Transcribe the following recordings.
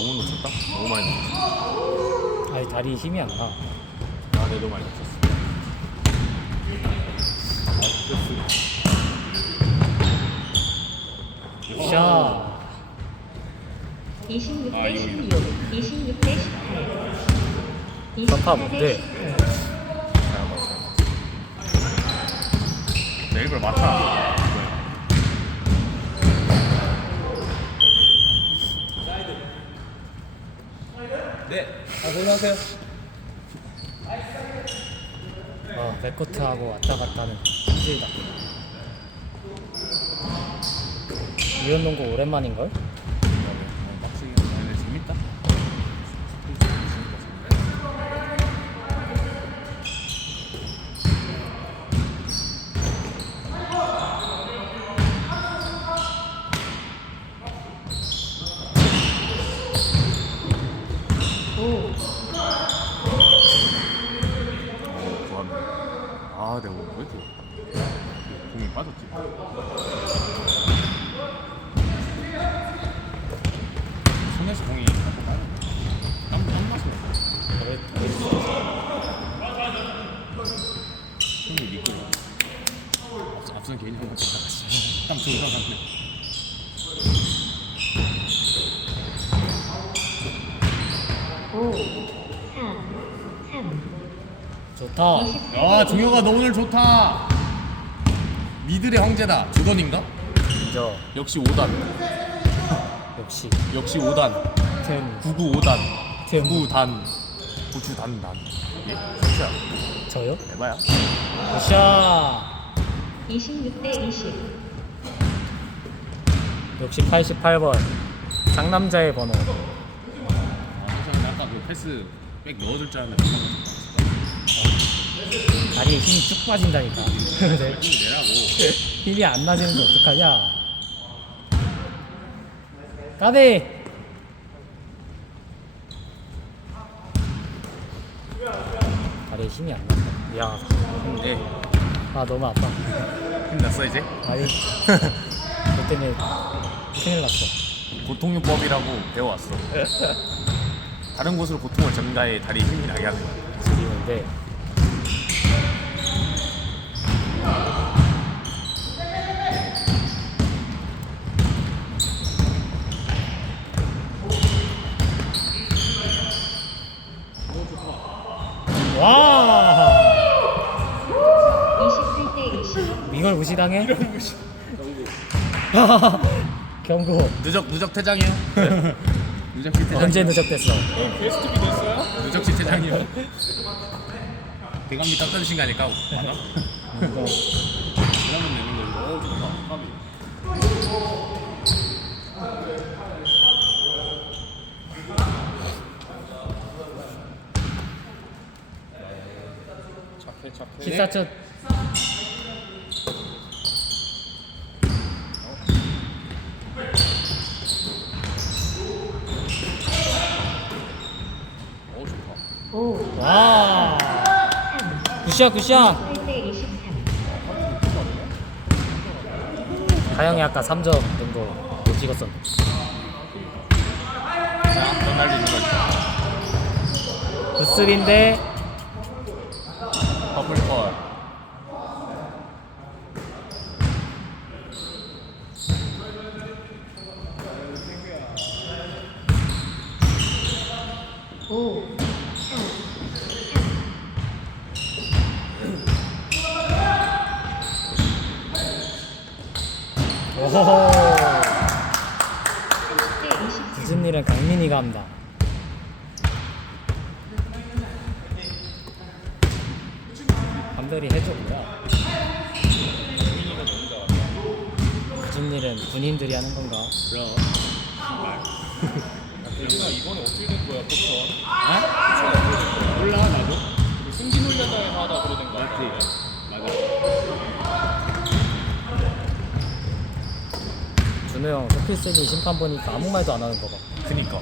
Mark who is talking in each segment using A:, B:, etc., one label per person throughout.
A: 너무 놓쳤다? 너무 많이 놓쳤어.
B: 아니 다리 힘이 안 나.
A: 아, 내도 많이 놓쳤어.
B: 샤.
C: 26
A: 아,
C: 대
A: 이거
C: 16, 26 대 18,
B: 선파
C: 24
B: 뭔데?
C: 대 19.
A: 잘 봤어. 내 이걸 맡아. 네. 아, 고생하세요.
B: 백코트하고 왔다 갔다 하는 힘들다. 이런 농구 오랜만인걸?
A: 빡치게 하는데 재밌다. 구하네. 아, 내가 왜 이렇게 공이 빠졌지? 손에서 공이 땀 나서 손을 믿고 앞선 개인이 한번 나갔어. 땀 졸라 났네.
C: 오, 4, 3,
B: 좋다.
A: 아, 종혁아 너 오늘 좋다. 미들의 형제다. 주던인가?
B: 인정.
A: 역시 5단.
B: 역시
A: 역시 5단.
B: 템
A: 99 5단.
B: 템.
A: 9단. 고추 단. 예? 진짜
B: 저요?
A: 에바야.
B: 샤.
C: 26 대 20,
B: 역시 88번 상남자의 번호.
A: 아까 그 패스 백 넣어줄 줄 알았는데
B: 다리에 힘이 쭉 빠진다니까. 네.
A: 힘이 내라고.
B: 힘이 안 나지는데 어떡하냐. 까비. 다리에 힘이 안 난다. 미안하다.
A: 네.
B: 아 너무 아파.
A: 힘났어 이제?
B: 아니 너 때문에 큰일 났어.
A: 고통요법이라고 배워왔어. 다른 곳으로 고통을 전가해 다리 힘이 나게 하는 거야.
B: 지리는데 와
C: 28 대 20,
B: 이걸 무시당해? 경고.
A: 누적 퇴장이요. 누적 퇴장.
B: 언제 누적됐어?
A: 게스트비 됐어요? 누적 퇴장이요. 대감이 깎아주신 거 아닐까? 맞나? 그러면 되는 걸로. 좋다. 까비. 착해.
B: 시사첫
A: 좋다.
C: 5,
B: 와
C: 3,
B: 굿샷 굿샷.
C: 8 대 23,
B: 다영이 아까 3점 정도 못 찍었었는데.
A: 자, 넌 날리는 거지.
B: 굿슬인데
A: 퍼플컷.
C: 오,
B: 오호호.
C: 30 대 24,
B: 무슨 일은 강민이가 한다. 감별이 해줘 뭐야? 무슨 일은 군인들이 하는 건가?
A: 그럼.
D: 대준아 이번에 어떻게 된 거야 포천?
A: 어? 몰라 나도.
D: 승진 훈련장에서 하다 그러는 거 같아.
A: 맞아.
B: 준호 형 서필센이 심판 보니까 아무 말도 안 하는 거 봐.
A: 그니까.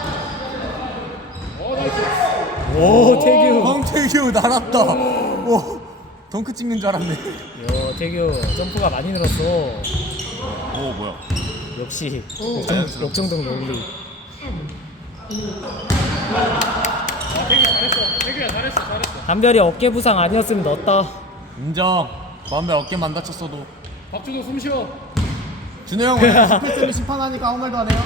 B: 오 태규.
A: 황태규 날았다. 오, 덩크 찍는 줄 알았네.
B: 요 태규 점프가 많이 늘었어.
A: 오, 뭐야?
B: 역시
C: 오.
B: 역정동 롤리.
C: 3,
D: 되게 잘했어. 되게 잘했어.
B: 한별이 어깨 부상 아니었으면 넣었다.
A: 인정. 마음에 어깨만 안 다쳤어도.
D: 박준호 숨 쉬어.
A: 준호 형 원래 스페이스는 심판하니까 아무 말도 안 해요.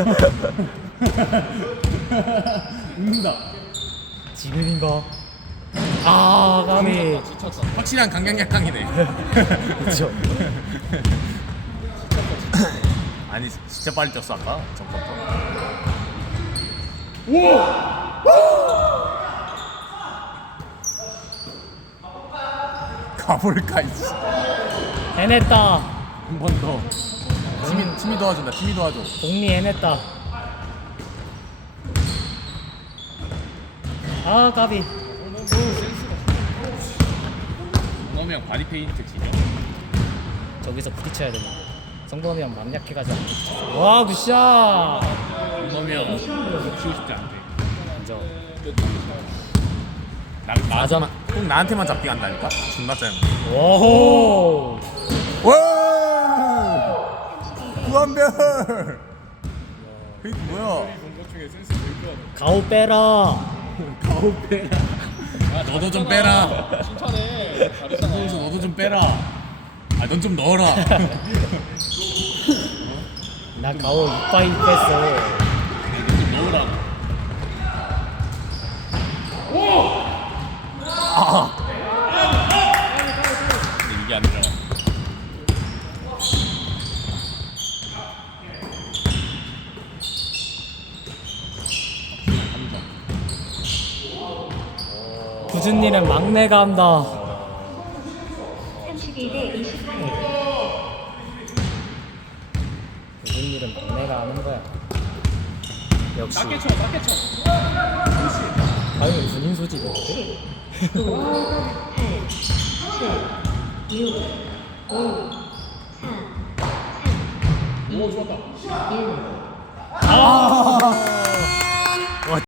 A: 웃는다.
B: 지금인가? 아, 까비.
D: 지쳤다.
A: 확실한 강경약강이네.
B: 그쵸.
A: 아니 진짜 빨리 뛰었어 아까 전부터. 가볼까 이씨.
B: 해냈다.
A: 한 번 더. 팀이 도와준다. 팀이 도와줘.
B: 공리 해냈다. 아, 까비.
A: 성범이 형 바디 페인트 지죠?
B: 저기서 부딪혀야 되는데. 성범이 형 맘약해가지고. 와, 굿샷.
A: 성범이 형 키우고 싶지 않대.
B: 인정.
A: 나한테만 꼭 나한테만 잡기 간다니까? 존나 짱.
B: 오호.
A: 와! 구한별. 이게 뭐야?
D: 공격 중에 센스 제일 좋아.
B: 가오 빼라.
A: 가오 빼라. 너도 좀 빼라.
D: 칭찬해. 잘했잖아.
A: 그래서 너도 좀 빼라. 아, 넌 좀 넣어라.
B: 나 가오 이빠이 뺐어.
A: 좀 넣어라. 아. 근데 이게 안 들어가.
B: 구준이는 막내가 한다.
C: 31대 28.
B: 구준이는 막내가 하는 거야. 역시.
D: 낮게 쳐.
B: 아유, 군인 소질인데?
C: 9, 8, 7, 6, 5, 4, 3, 2, 1.
B: 아!